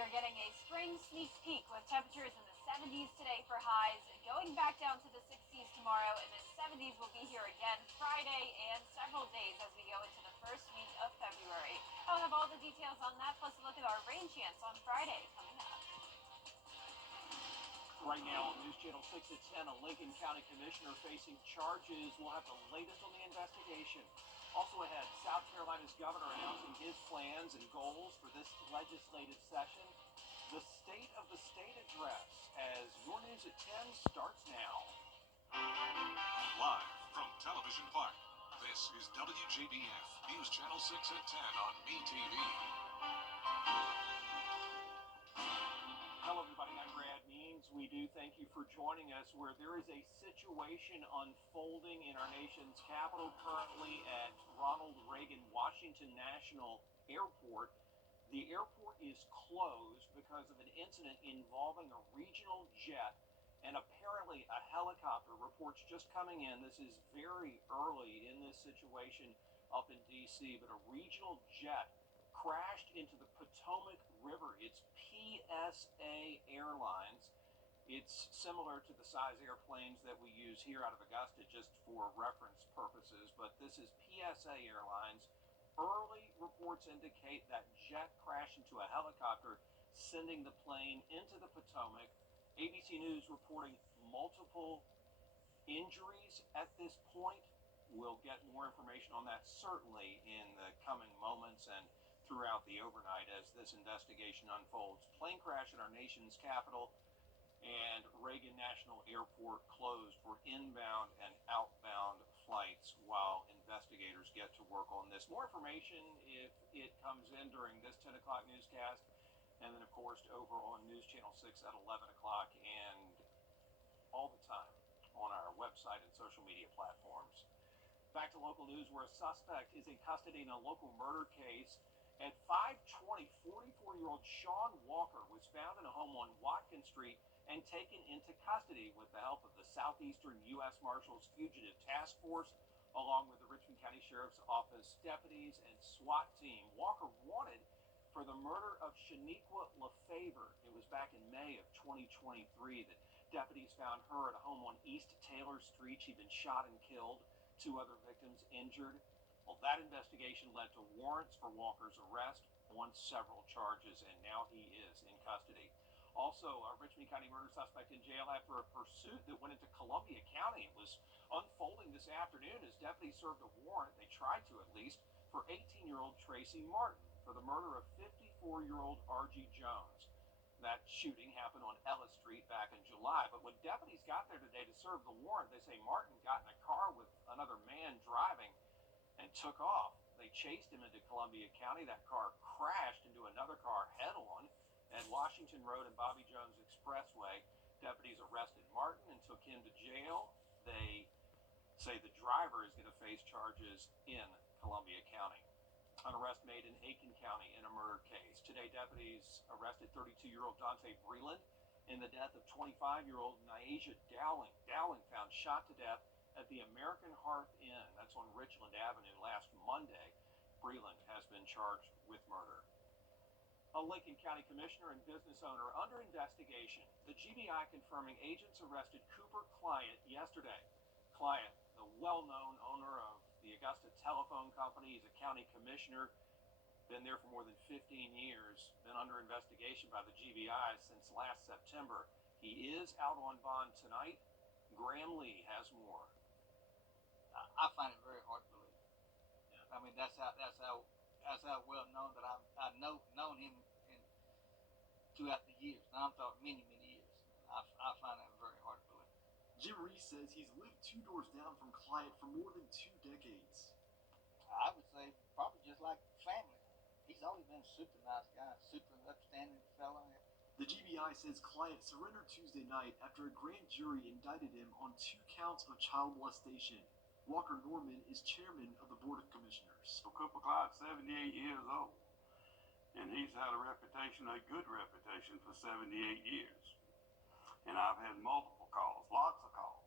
We are getting a spring sneak peek with temperatures in the 70s today for highs, going back down to the 60s tomorrow, and the 70s will be here again Friday and several days as we go into the first week of February. I'll have all the details on that, plus a look at our rain chance on Friday coming up. Right now on News Channel 6 at 10, a Lincoln County Commissioner facing charges. We'll have the latest on the investigation. Also ahead, South Carolina's governor announcing his plans and goals for this legislative session. The State of the State address as your News at 10 starts now. Live from Television Park, this is WJBF News Channel 6 at 10 on MeTV. Hello everybody, I'm Brad Means. We do thank you for joining us where there is a situation unfolding in our nation's capital currently at Ronald Reagan Washington National Airport. The airport is closed because of an incident involving a regional jet and apparently a helicopter. Reports just coming in. This is very early in this situation up in D.C., but a regional jet crashed into the Potomac River. It's PSA Airlines. It's similar to the size airplanes that we use here out of Augusta just for reference purposes, but this is PSA Airlines. Early reports indicate that jet crashed into a helicopter, sending the plane into the Potomac. ABC News reporting multiple injuries at this point. We'll get more information on that certainly in the coming moments and throughout the overnight as this investigation unfolds. Plane crash at our nation's capital, and Reagan National Airport closed for inbound and outbound flights while investigators get to work on this. More information if it comes in during this 10 o'clock newscast, and then of course over on News Channel 6 at 11 o'clock and all the time on our website and social media platforms. Back to local news where a suspect is in custody in a local murder case. At 5:20, 44-year-old Sean Walker was found in a home on Watkins Street and taken into custody with the help of the Southeastern U.S. Marshals Fugitive Task Force, along with the Richmond County Sheriff's Office deputies and SWAT team. Walker wanted for the murder of Shaniqua LaFavor. It was back in May of 2023 that deputies found her at a home on East Taylor Street. She'd been shot and killed, 2 other victims injured. Well, that investigation led to warrants for Walker's arrest on several charges, and now he is in custody. Also, a Richmond County murder suspect in jail after a pursuit that went into Columbia County. It was unfolding this afternoon as deputies served a warrant, they tried to at least, for 18-year-old Tracy Martin for the murder of 54-year-old R.G. Jones. That shooting happened on Ellis Street back in July, but when deputies got there today to serve the warrant, they say Martin got in a car with another man driving and took off. They chased him into Columbia County. That car crashed into another car head-on at Washington Road and Bobby Jones Expressway. Deputies arrested Martin and took him to jail. They say the driver is going to face charges in Columbia County. An arrest made in Aiken County in a murder case. Today, deputies arrested 32-year-old Dante Breland in the death of 25-year-old Nyasia Dowling. Dowling found shot to death at the American Hearth Inn. That's on Richland Avenue last Monday. Breland has been charged with murder. A Lincoln County commissioner and business owner under investigation. The GBI confirming agents arrested Cooper Client yesterday. Client, the well-known owner of the Augusta Telephone Company, he's a county commissioner, been there for more than 15 years, been under investigation by the GBI since last September. He is out on bond tonight. Graham Lee has more. I find it very hard to believe. Yeah. I mean, that's how well known that I've known him throughout the years. Now I'm talking many years. I find that very hard to believe. Jim Reese says he's lived 2 doors down from Client for more than 2 decades. I would say probably just like family. He's always been a super nice guy, super upstanding fellow. The GBI says Client surrendered Tuesday night after a grand jury indicted him on 2 counts of child molestation. Walker Norman is chairman of the Board of Commissioners. So Cooper Clyde's 78 years old, and he's had a reputation, a good reputation, for 78 years. And I've had multiple calls, lots of calls,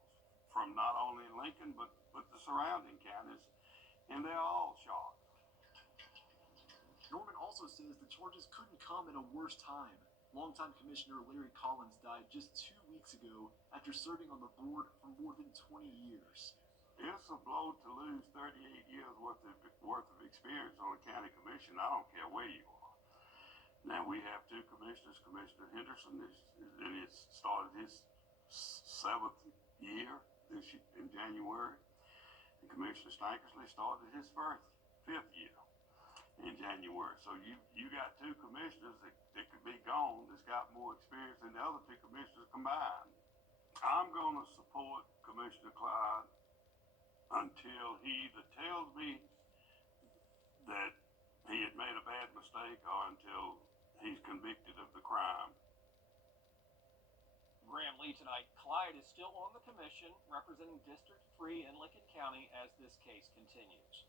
from not only Lincoln, but the surrounding counties, and they're all shocked. Norman also also says the charges couldn't come at a worse time. Longtime Commissioner Larry Collins died just 2 weeks ago after serving on the board for more than 20 years. It's a blow to lose 38 years worth of experience on a county commission. I don't care where you are. Now we have two commissioners. Commissioner Henderson it's started his 7th year in January, and Commissioner Stankersley started his 5th year in January. So you got two commissioners that could be gone that's got more experience than the other two commissioners combined. I'm going to support Commissioner Clyde until he either tells me that he had made a bad mistake or until he's convicted of the crime. Graham Lee tonight. Clyde is still on the commission representing District 3 in Lincoln County as this case continues.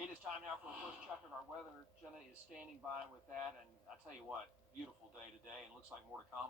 It is time now for a first check on our weather. Jenna is standing by with that, and I tell you what, beautiful day today, and looks like more to come.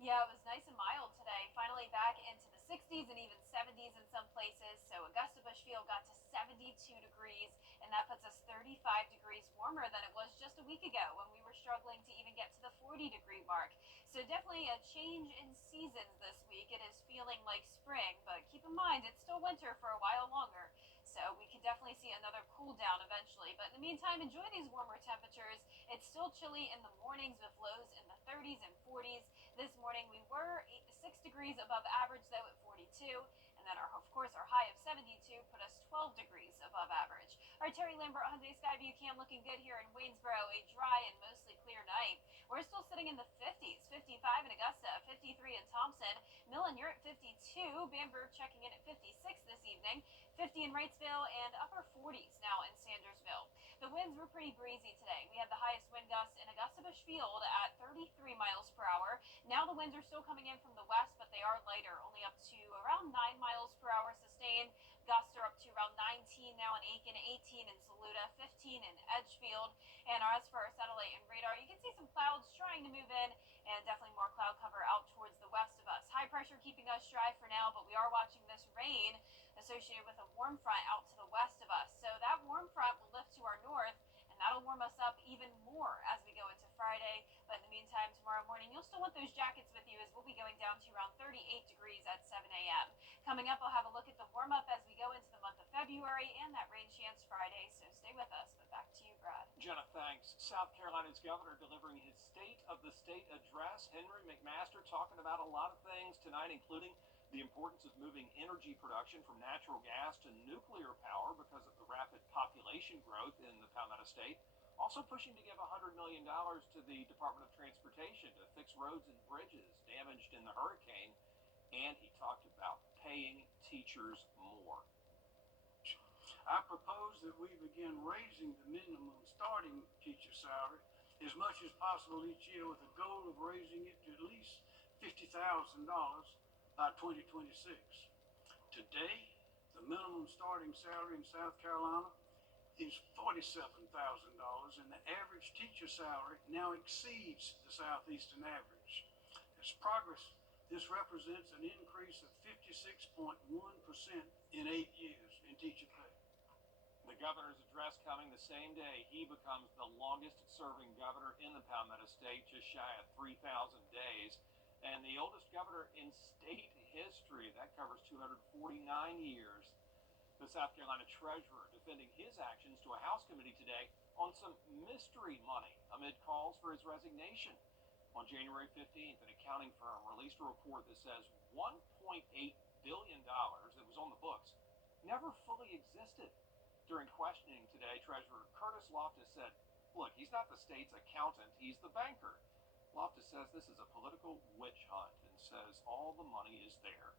Yeah, it was nice and mild today. Finally back into the 60s and even 70s in some places. So Augusta Bushfield got to 72 degrees, and that puts us 35 degrees warmer than it was just a week ago when we were struggling to even get to the 40-degree mark. So definitely a change in seasons this week. It is feeling like spring, but keep in mind it's still winter for a while longer. So we could definitely see another cool down eventually. But in the meantime, enjoy these warmer temperatures. It's still chilly in the mornings with lows in the 30s and 40s. This morning we were 6 degrees above average though at 42. And then of course our high of 72 put us 12 degrees above average. Our Terry Lambert Hyundai Skyview cam looking good here in Waynesboro. A dry and mostly clear night. We're still sitting in the 50s, 55 in Augusta, 53 in Thompson. Millen, you're at 52. Bamberg checking in at 56 this evening. 50 in Wrightsville and upper 40s now in Sandersville. The winds were pretty breezy today. We had the highest wind gusts in Augusta Bushfield at 33 miles per hour. Now the winds are still coming in from the west, but they are lighter, only up to around 9 miles per hour sustained. Gusts are up to around 19 now in Aiken, 18 in Saluda, 15 in Edgefield. And as for our satellite and radar, you can see some clouds trying to move in and definitely more cloud cover out towards the west of us. High pressure keeping us dry for now, but we are watching this rain associated with a warm front out to the west of us. So that warm front will lift to our north, and that'll warm us up even more as we go into Friday. But in the meantime, tomorrow morning, you'll still want those jackets with you as we'll be going down to around 38 degrees at 7 a.m. Coming up, I'll have a look at the warm up as we go into the month of February and that rain chance Friday. So stay with us. But back to you, Brad. Jenna, thanks. South Carolina's governor delivering his State of the State address. Henry McMaster talking about a lot of things tonight, including the importance of moving energy production from natural gas to nuclear power because of the rapid population growth in the Palmetto State. Also pushing to give $100 million to the Department of Transportation to fix roads and bridges damaged in the hurricane. And he talked about paying teachers more. I propose that we begin raising the minimum starting teacher salary as much as possible each year with a goal of raising it to at least $50,000 by 2026. Today, the minimum starting salary in South Carolina is $47,000, and the average teacher salary now exceeds the Southeastern average. As progress, this represents an increase of 56.1% in 8 years in teacher pay. The governor's address coming the same day he becomes the longest serving governor in the Palmetto State, just shy of 3,000 days. And the oldest governor in state history. That covers 249 years. The South Carolina treasurer defending his actions to a House committee today on some mystery money amid calls for his resignation. On January 15th, an accounting firm released a report that says $1.8 billion that was on the books never fully existed. During questioning today, Treasurer Curtis Loftus said, look, he's not the state's accountant, he's the banker. Loftus says this is a political witch hunt and says all the money is there.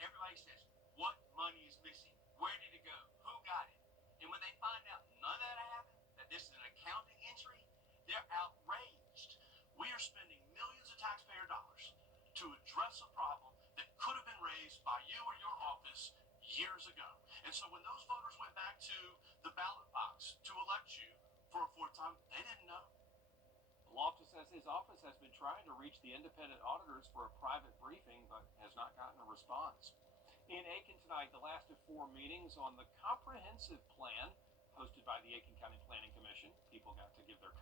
Everybody says, what money is missing? Where did it go? Who got it? And when they find out none of that happened, that this is an accounting entry, they're outraged. We are spending millions of taxpayer dollars to address a problem that could have been raised by you or your office years ago. And so when those voters went back to the ballot box to elect you for a fourth time, they didn't know. Loftus says his office has been trying to reach the independent auditors for a private briefing, but has not gotten a response. In Aiken tonight, the last of 4 meetings on the comprehensive plan hosted by the Aiken County Planning Commission. People got to give their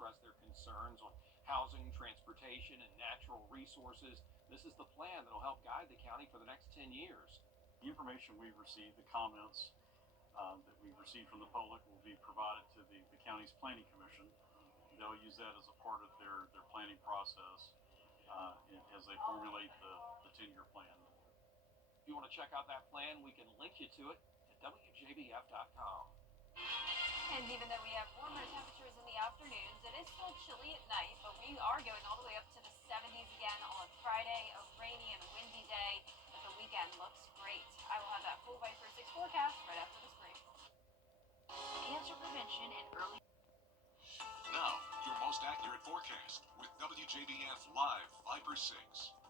express their concerns on housing, transportation, and natural resources. This is the plan that will help guide the county for the next 10 years. The information we've received, the comments that we've received from the public will be provided to the county's planning commission. They'll use that as a part of their planning process as they formulate the 10-year plan. If you want to check out that plan, we can link you to it at WJBF.com. And even though we have warmer temperatures in the afternoons, it is still chilly at night, but we are going all the way up to the 70s again on Friday, a rainy and windy day, but the weekend looks great. I will have that full Viper 6 forecast right after this break. Cancer prevention and early. Now, your most accurate forecast with WJBF Live Viper 6.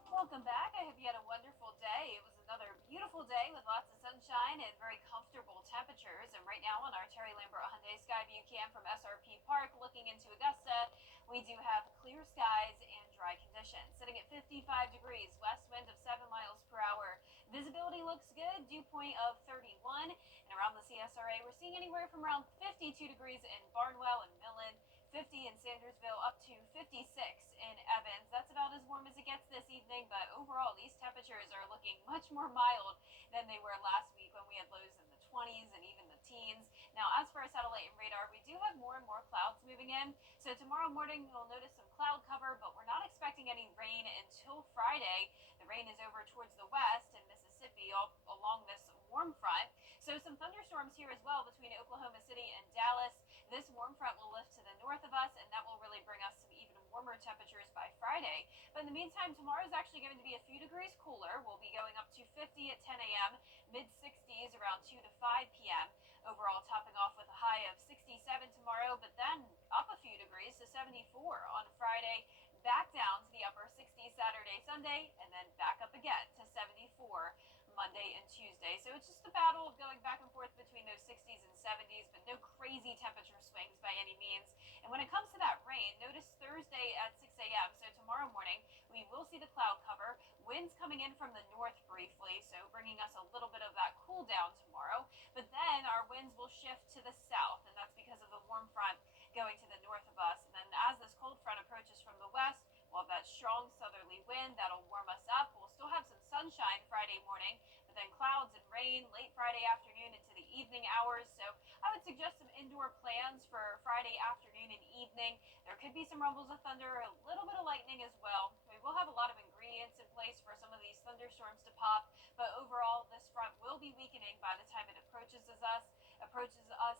Welcome back. I hope you had a wonderful day. It was another beautiful day with lots of sunshine and very comfortable temperatures. And right now on our Terry Lambert Hyundai Skyview cam from SRP Park looking into Augusta, we do have clear skies and dry conditions. Sitting at 55 degrees, west wind of 7 miles per hour. Visibility looks good, dew point of 31. And around the CSRA, we're seeing anywhere from around 52 degrees in Barnwell and Millen, 50 in Sandersville, up to 56 in Evans. That's about as warm as it gets this evening, but overall these temperatures are looking much more mild than they were last week when we had lows in the 20s and even the teens. Now, as for our satellite and radar, we do have more and more clouds moving in. So tomorrow morning you'll notice some cloud cover, but we're not expecting any rain until Friday. The rain is over towards the west in Mississippi all along this warm front. So some thunderstorms here as well between Oklahoma City and Dallas. This warm front will lift to the north of us, and that will really bring us some even warmer temperatures by Friday. But in the meantime, tomorrow is actually going to be a few degrees cooler. We'll be going up to 50 at 10 a.m., mid-60s around 2 to 5 p.m. Overall, topping off with a high of 67 tomorrow, but then up a few degrees to 74 on Friday, back down to the upper 60s Saturday, Sunday, and then back up again to 74 Monday and Tuesday. So it's just a battle of going back and forth between those 60s and 70s, but no crazy temperature swings by any means. And when it comes to that rain, notice Thursday at 6 a.m., so tomorrow morning, we will see the cloud cover. Winds coming in from the north briefly, so bringing us a little bit of that cool down tomorrow. But then our winds will shift to the south, and that's because of the warm front going to the north of us. And then as this cold front approaches from the west, we'll have that strong southerly wind that'll warm us up. We'll still have some sunshine Friday morning, but then clouds and rain late Friday afternoon into the evening hours. So I would suggest some indoor plans for Friday afternoon and evening. There could be some rumbles of thunder, a little bit of lightning as well. We will have a lot of ingredients in place for some of these thunderstorms to pop, but overall this front will be weakening by the time it approaches us.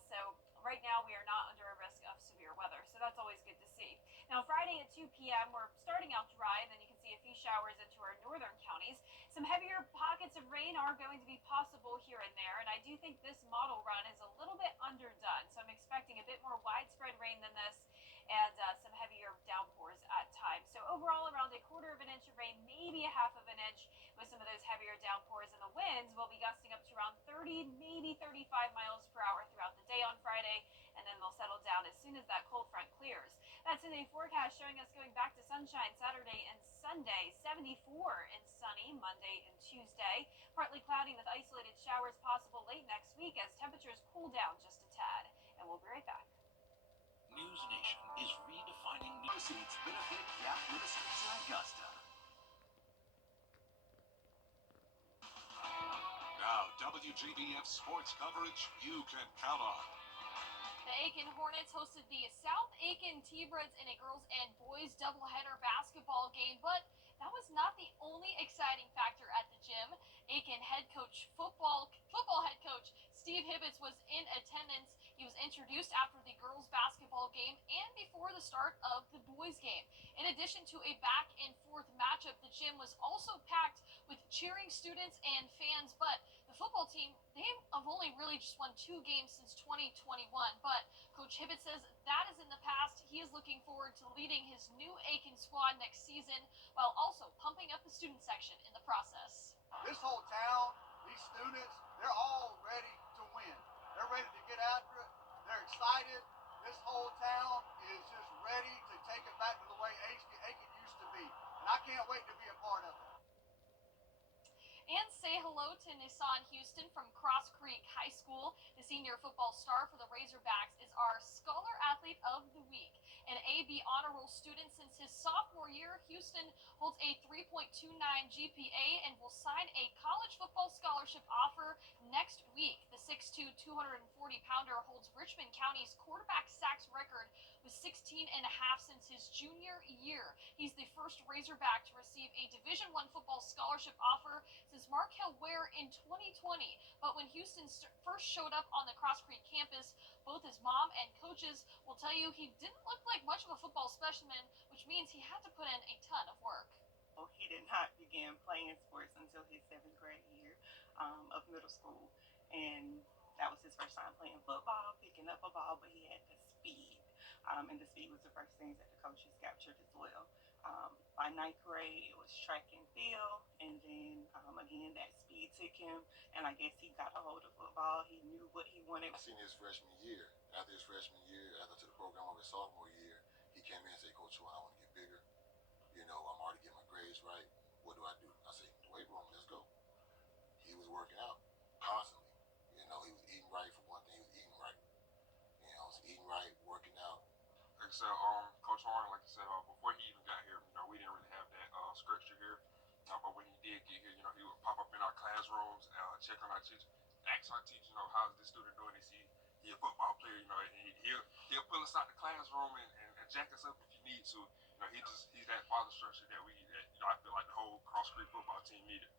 So right now we are not under a risk of severe weather, so that's always good to see. Now Friday at 2 p.m. we're starting out dry, and then you can see a few showers into our northern counties. Some heavier pockets of rain are going to be possible here and there, and I do think this model run is a little bit underdone, so I'm expecting a bit more widespread rain than this, and some heavier downpours at times. So overall, around 1/4 of an inch of rain, maybe 1/2 of an inch with some of those heavier downpours, and the winds will be gusting up to around 30, maybe 35 miles per hour throughout the day on Friday, and then they'll settle down as soon as that cold front clears. That's in a forecast showing us going back to sunshine Saturday and Sunday, 74 and sunny Monday and Tuesday. Partly cloudy with isolated showers possible late next week as temperatures cool down just a tad. And we'll be right back. News Nation is redefining news. Proceeds benefit Gap Ministries in Augusta. Now, WJBF sports coverage you can count on. The Aiken Hornets hosted the South Aiken T-Birds in a girls and boys doubleheader basketball game, but that was not the only exciting factor at the gym. Aiken head coach football head coach Steve Hibbets was in attendance. He was introduced after the girls basketball game and before the start of the boys game. In addition to a back and forth matchup, the gym was also packed with cheering students and fans, but the football team, they have only really just won 2 games since 2021, but Coach Hibbett says that is in the past. He is looking forward to leading his new Aiken squad next season while also pumping up the student section in the process. This whole town, these students, they're all ready to win. They're ready to get after it. They're excited. This whole town is just ready to take it back to the way Aiken used to be. And I can't wait to be a part of it. And say hello to Nissan Houston from Cross Creek High School. The senior football star for the Razorbacks is our Scholar Athlete of the Week. an AB honor roll student since his sophomore year. Houston holds a 3.29 GPA and will sign a college football scholarship offer next week. The 6'2", 240-pounder holds Richmond County's quarterback sacks record with 16 and a half since his junior year. He's the first Razorback to receive a Division I football scholarship offer since Markel Ware in 2020. But when Houston first showed up on the Cross Creek campus, both his mom and coaches will tell you he didn't look like much of a football specimen, which means he had to put in a ton of work. He did not begin playing sports until his 7th grade year of middle school, and that was his first time playing football, picking up a ball, but he had the speed, and the speed was the first things that the coaches captured as well. By 9th grade, it was track and field, and then again, that speed took him, and I guess he got a hold of football. He knew what he wanted. I seen his freshman year. After his freshman year, after to the program of his sophomore year, he came in and said, Coach, I want to get bigger. You know, I'm already getting my grades right. What do I do? I said, the weight room, let's go. He was working out constantly. You know, he was eating right for one thing. He was eating right. You know, he was eating right, working out. Like I said, Coach Horn, like I said, before he even got here, you know, we didn't really have that structure here. But when he did get here, you know, he would pop up in our classrooms, check on our teachers, ask our teachers, you know, how's this student doing? They see he's a football player, you know, and he'll pull us out the classroom and jack us up if you need to. You know, he's that father structure that you know, I feel like the whole Cross Creek football team needed.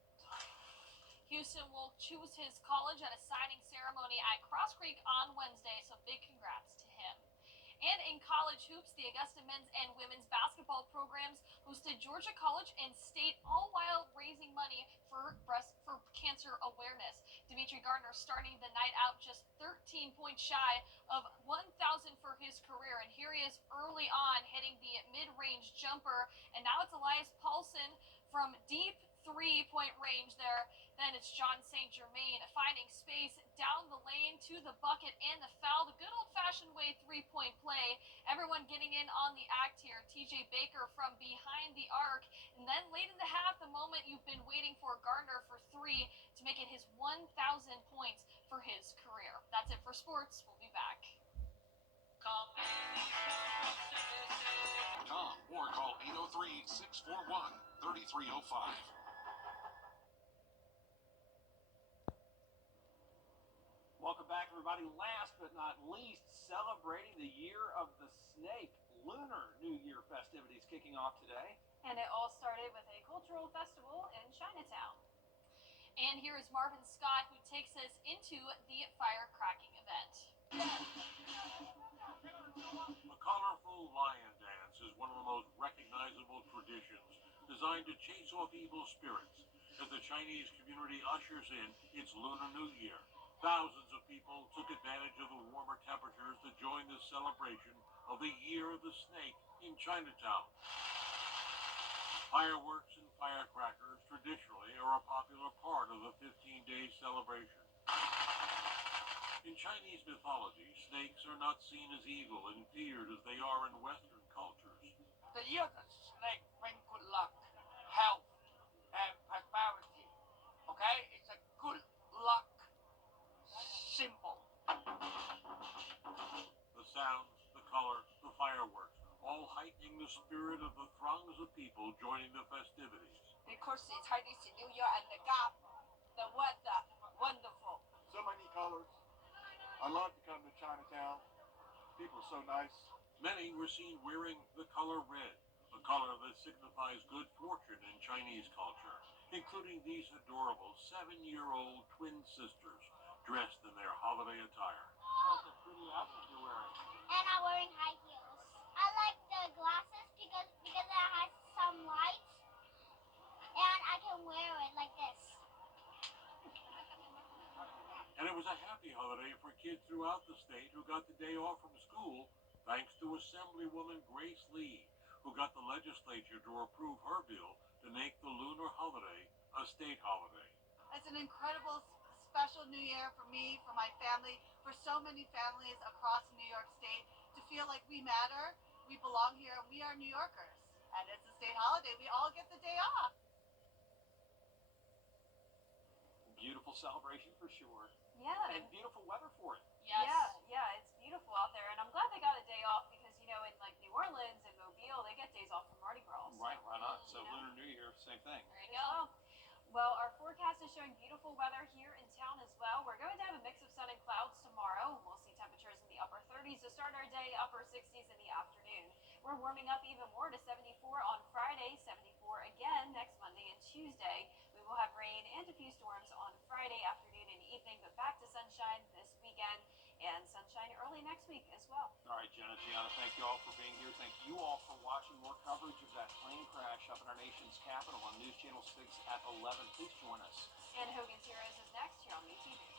Houston will choose his college at a signing ceremony at Cross Creek on Wednesday, so big congrats to him. And in college hoops, the Augusta men's and women's basketball programs hosted Georgia College and State, all while raising money for cancer awareness. Dimitri Gardner starting the night out just 13 points shy of 1,000 for his career, and here he is early on hitting the mid-range jumper, and now it's Elias Paulson from deep three-point range there. Then it's John St. Germain finding space down the lane to the bucket and the foul. The good old-fashioned way three-point play. Everyone getting in on the act here. TJ Baker from behind the arc. And then late in the half, the moment you've been waiting for, Gardner for three to make it his 1,000 points for his career. That's it for sports. We'll be back. Tom or call 803-641-3305. Welcome back, everybody. Last but not least, celebrating the Year of the Snake. Lunar New Year festivities kicking off today. And it all started with a cultural festival in Chinatown. And here is Marvin Scott, who takes us into the firecracking event. The colorful lion dance is one of the most recognizable traditions designed to chase off evil spirits as the Chinese community ushers in its Lunar New Year. Thousands of people took advantage of the warmer temperatures to join this celebration of the Year of the Snake in Chinatown. Fireworks and firecrackers traditionally are a popular part of the 15-day celebration. In Chinese mythology, snakes are not seen as evil and feared as they are in Western cultures. The year of the snake brings good luck, health, and prosperity. Okay? It's a good luck symbol. The sounds, the colors, the fireworks, all heightening the spirit of the throngs of people joining the festivities. Because it's Chinese New Year and the weather, wonderful. So many colors. I love to come to Chinatown. People are so nice. Many were seen wearing the color red, a color that signifies good fortune in Chinese culture, including these adorable 7-year-old twin sisters dressed in their holiday attire. What a pretty outfit you're wearing. And I'm wearing high heels. I like the glasses because it has some lights, and I can wear it like this. And it was a happy holiday for kids throughout the state who got the day off from school thanks to Assemblywoman Grace Lee, who got the legislature to approve her bill to make the lunar holiday a state holiday. It's an incredible special New Year for me, for my family, for so many families across New York State to feel like we matter, we belong here, and we are New Yorkers. And it's a state holiday. We all get the day off. Beautiful celebration for sure. Yeah. And beautiful weather for it. Yes. Yeah, it's beautiful out there. And I'm glad they got a day off because, know, in like New Orleans and Mobile, they get days off from Mardi Gras. So, Right, why not? So you know. Lunar New Year, same thing. There you go. Well, our forecast is showing beautiful weather here in town as well. We're going to have a mix of sun and clouds tomorrow. We'll see temperatures in the upper 30s to start our day, upper 60s in the afternoon. We're warming up even more to 74 on Friday, 74 again next Monday and Tuesday. We will have rain and a few storms on Friday afternoon and evening, but back to sunshine this weekend and sunshine early next week as well. All right, Jenna, Gianna, thank you all for being here. Thank you all for watching. More coverage of that plane crash up in our nation's capital on News Channel 6 at 11. Please join us. And Hogan's Heroes is next here on WTV.